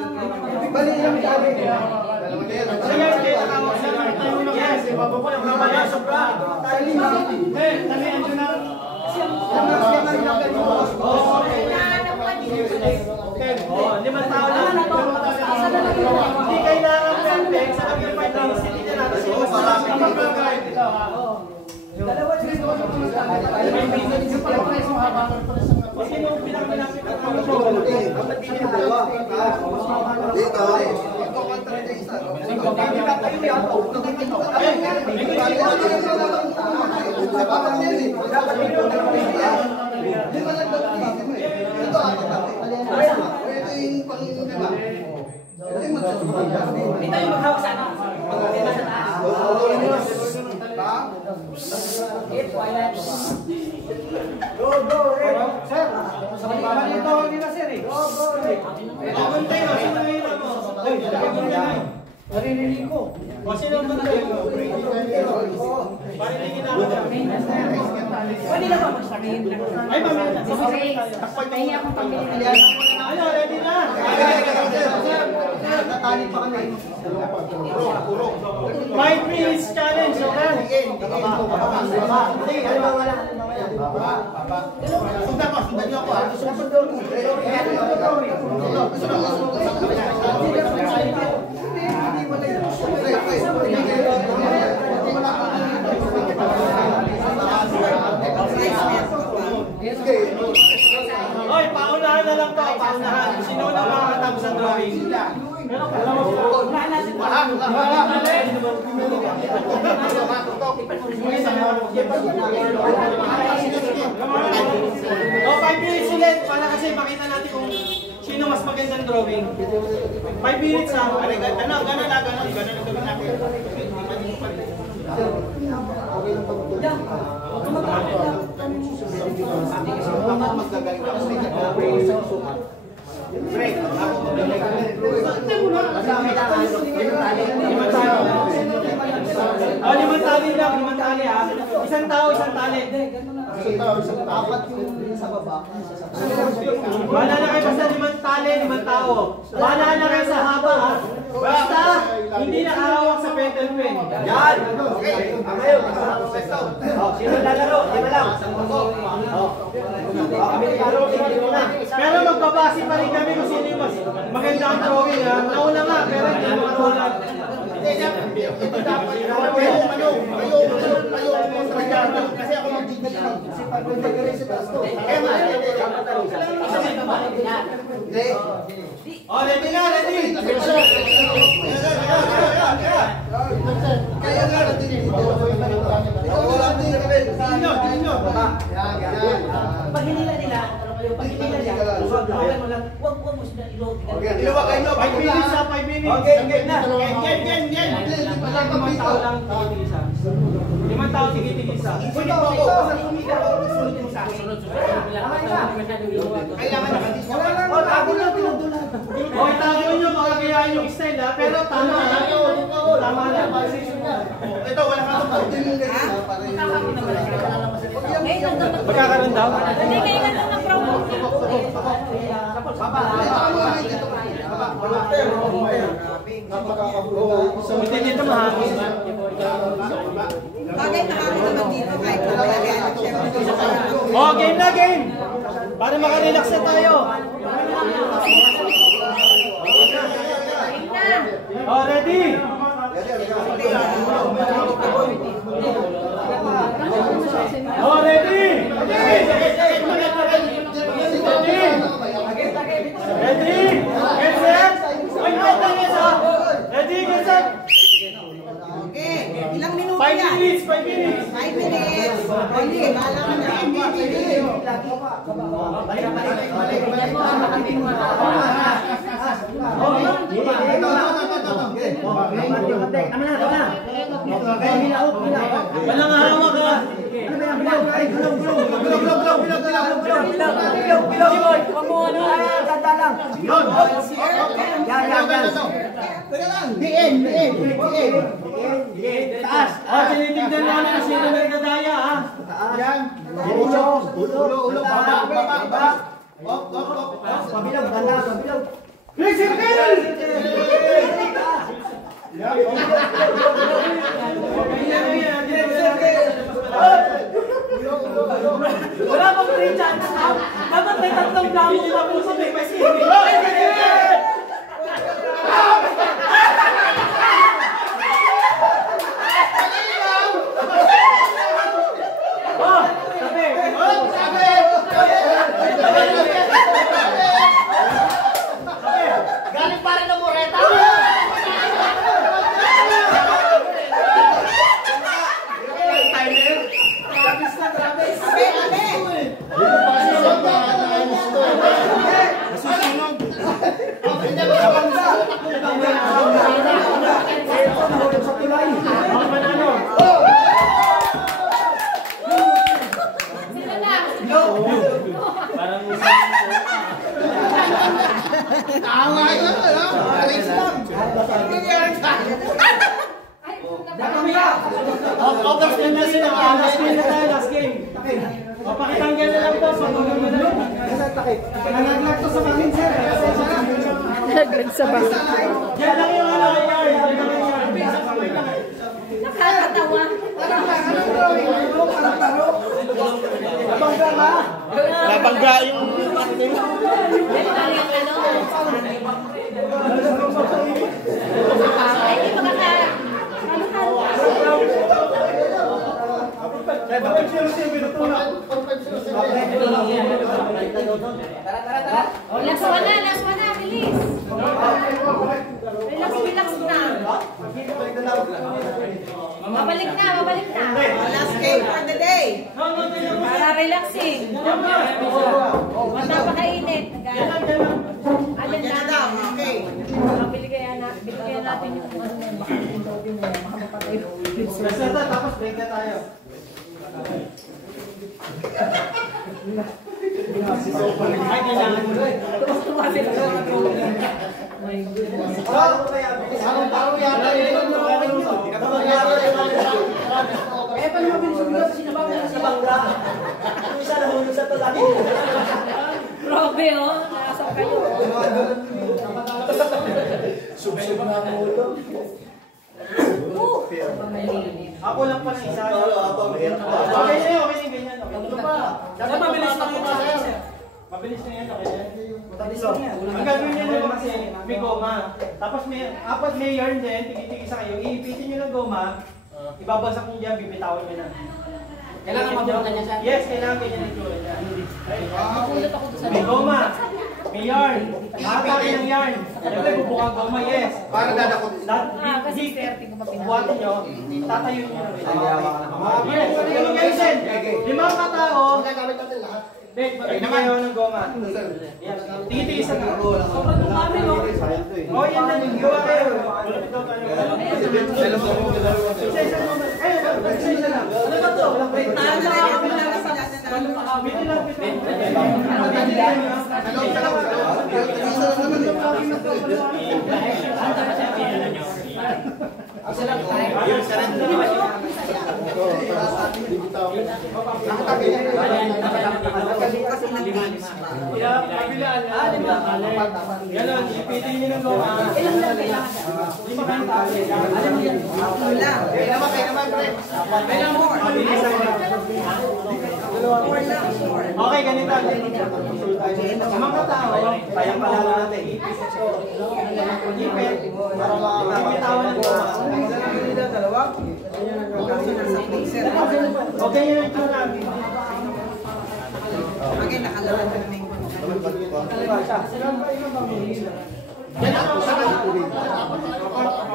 Bali lang sabi. Yes, ibaba po yung kamay sobra. Tali andun na. Oh, 5 tao lang. Hindi kailangan perfect sa amplified density na natin. So, marami kang bagay. Dalawa sila yung kasi nung pinakapilapit ang mga Ito yung maghawak sa ano? Maghawak sa taas. Go, Red! Sir! Dito nila, sir eh. Go, Red! Pagkuntay mo, sino na yun mo? Naririnig ko. O, sino ang pagkuntay mo? Parinigin namin kami. Pwede na ba magsabihin lang? Ay, mamaya na. Nahiya akong pamilya. Ano, ready na? Natali pa kami. 5 minutes challenge, okay? Sundan niyo ako. Oy, paunahan na lang to, paunahan. Sino na makakatapos ang drawing? O, 5 minutes ulit para kasi makita natin kung sino mas magandang drawing. 5 minutes ha. Ganun ang gawin natin. Break. Oh, 5 tali lang, 5 tali ha. Isang tao, isang tali. Apat yung sa baba. Bahala na kayo basta 5 tali, 5 tao. Bahala na kayo sa haba ha. Basta, hindi nakahawak sa pedal pen. Yan! Okay, amayo. Sino lalaro? Di ba lang? Pero magbabase pa rin kami kung sino yung mas maganda ang drawing ha. Nauna nga, pero hindi makatulad. Kasi ako magdidikit. Kasi pag-contact ka rin sa tasto. Oh, ready na, ready! Kaya nga natin dito. Ikaw wala din kami. Dino. Pag hinila nila, pag hinila niya, huwag mo lang, huwag mo sila ilog. Iluwa kayo. 5 minutes ha, 5 minutes. Okay, na. Yan. Wala 5 tao lang, tigit-tigisa. 5 tao, tigit-tigisa. Sunod mo ako. Kailangan na Tago lang, pinudulan. Okay, tago nyo, makakayaan yung style ha, pero tama ha. Tama na. Ito, wala ka Magkakaroon daw? Hindi kayo na lang ng promo. Hindi dito mahangin. Bagay na kami naman dito kahit malalagyan. Oh, game na game! Para makarelax na tayo. Oh, ready? Oh, ready? Ready? Get set? Ay, ready, get set? Ilang minuto 5 minutes, 5 minutes. 5 minutes. Hindi, bahala ka na. Walang hawak ha. Taas. Tinitignan lang na sino nagdadaya ha. Yan. Ulo. Baba. Pabilog. Green circle! Wala pang 3 chance na. Dapat may tatlong gamit na puso may pasibig. Galing pa rin ng Moreta! Last game. Pakitanggal na lang po. Nalaglag to sa makin, sir. Naglag sa bangka. Yan lang yung ano kay Yard. Yan lang yung Yard. Nakakatawa. Anong drawing? Parang taro. Nabangga ka? Nabangga yung acting. Ay, di makaka... Last one na, bilis. Relax na. Mabalik na. Last game for the day. Para relaxing. Napakainit. Alin na. Okay. Bigyan natin yung ano na baka makapatay. Reseta, tapos break na tayo. Ay, kailangan mo rin. My goodness. Anong taro yata yun? Eh, paano mabilis yung bilis? Sinabang na sa bangga. Yung isa nahulog sa tulagi. Grabe oh. Nakasap kayo. Subsub na ang ulo. Ako lang pa ng isa. Okay na ganyan. Sir, mabilis lang yun sa sir. Mabilis na yan, okay yan. Ang gagawin niya naman kasi, may goma. Tapos may yarn din, tigil-tigil sa kayo. Iipitin niyo ng goma, ibabagsak niyo dyan, bibitawan niyo na. Kailangan mabunutan niya siya? Yes, kailangan ganyan yung itsura niya. Nakulot ako sa May goma, may yarn, makatake ng yarn. Siyempre, bubukang goma, yes. Para dadakot. kasi swerte ko mapinag. Buhatin nyo, tatayo nyo na. Yes, ganun kayo din. 5 katao, Gagamit natin lahat. magbibigay kayo ng goma. Yan, tigil-tigil na. Sobrang dami no. Oh, yan na, gawa kayo. Malapit daw tayo. Isa-isa naman. Ayun, isa-isa lang. Ano ba to? Nakakapit lang sa Bitin lang, bitin. Ganon, ipitin nyo ng goma. Ilang lang kailangan? 5 katao. Alam mo yan? Lang. Kailangan more. More lang. Okay, ganito. 5 katao, kaya palala natin. Ipit. Para makitawan ng goma. Okay, yun yung itsura. Again, nakalalan ko na yung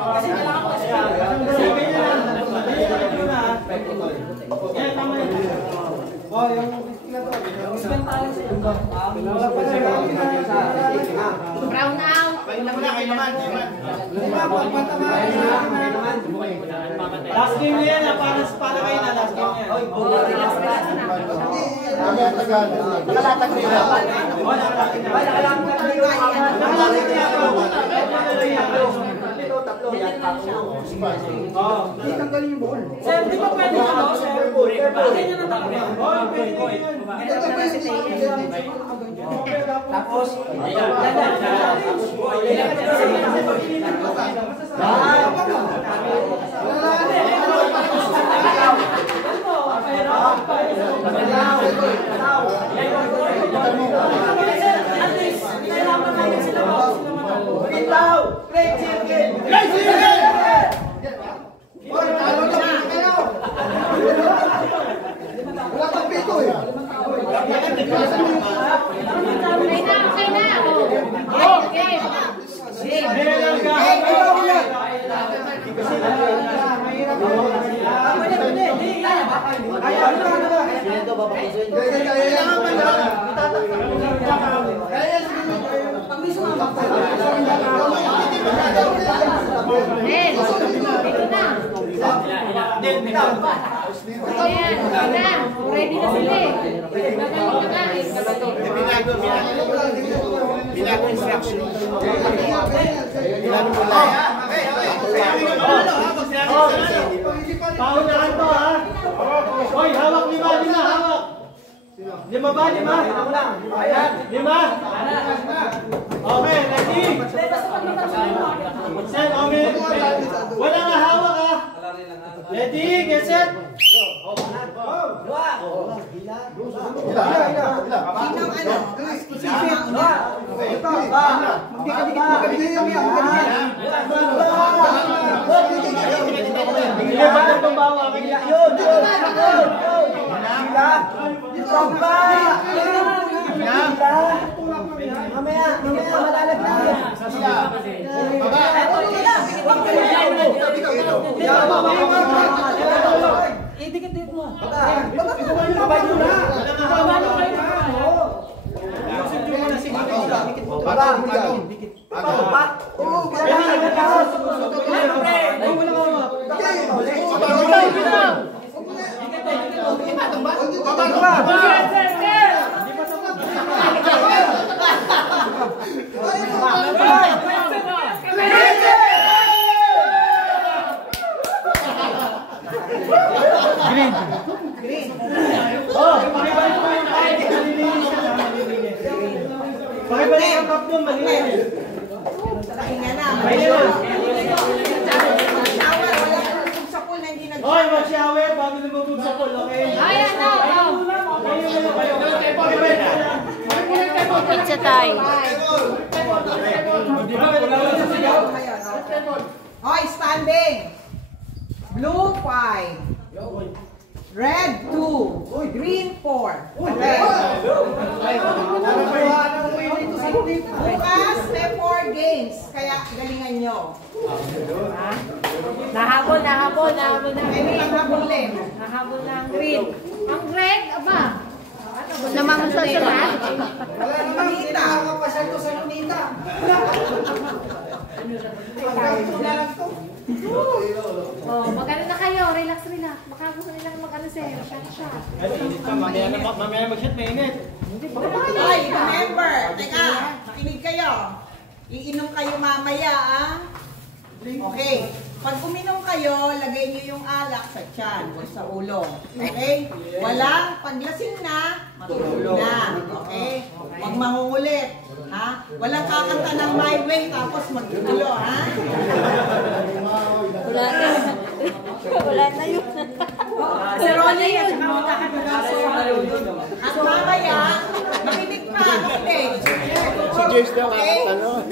Kasi kailangan ko kasi ganyan lang. Yan, tama yun. Oh, yung Brown out. last game na yan, para kayo na last game na yan. Relax na. Nakalatag nila. Sir, di ba pwede ka no, sir? Ganyan ang takot. Oh, pwede ko yun. Ito pwede si Taylor. Tapos, Wala pang pito eh. Okay na. Oh. Okay. Ready na sila eh. Binago instruction. Paunahan to ha. Hoy, hawak lima, hawak. Lima ba? Lima? Okay, ready? Set, okay. Wala nga hawak ha. Ready, get set. mamaya, malalag na. Idikit-dikit mo. Pakibalik ang cup nyo, malinis. Hoy, mag-shower bago lumubog sa pool, okay? Ayan na. Pizza tayo. Hoy, standing. Blue 5. Red 2. Green 4. Okay. Bukas may 4 games. Kaya galingan nyo. Nahabol na. May nakabulim. Nahabol na ang green. Ang red, aba. Namamasal sa lahat. Wala naman, hindi nakakapasal ko sa Lunita. Oh, mag-ano na kayo, relax. Baka gusto nilang mag-ano sa'yo, shot. Mamaya mag-shot, mainit. Hoy, remember. Teka, makinig kayo. Iinom kayo mamaya, ah. Okay. Pag uminom kayo, lagay niyo yung alak sa tiyan o sa ulo. Okay? Walang paglasing na, matulog na. Okay? Huwag mangungulit. Ha? Walang kakanta ng My Way tapos magtulo, ha? Wala na yun. Si Ronnie yun. At mamaya, makinig pa. Si James daw kakanta nun.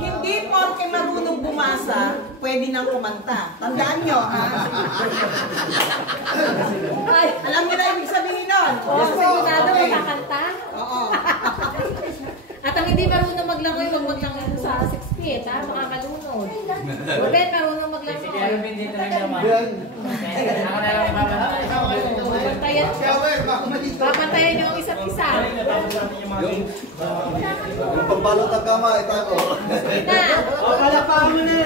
Hindi porke marunong bumasa, pwede nang kumanta. Tandaan nyo, ha? Alam niyo na ibig sabihin nun? Sigurado makakanta? Oo. At ang hindi marunong maglangoy, huwag maglangoy sa 6 feet, ha? Makakalunod. Ben, marunong maglangoy. Papantayan nyo ang isa't isa. Yung pagbalot ng kama, ito ako. Na! O, palakpakan mo na.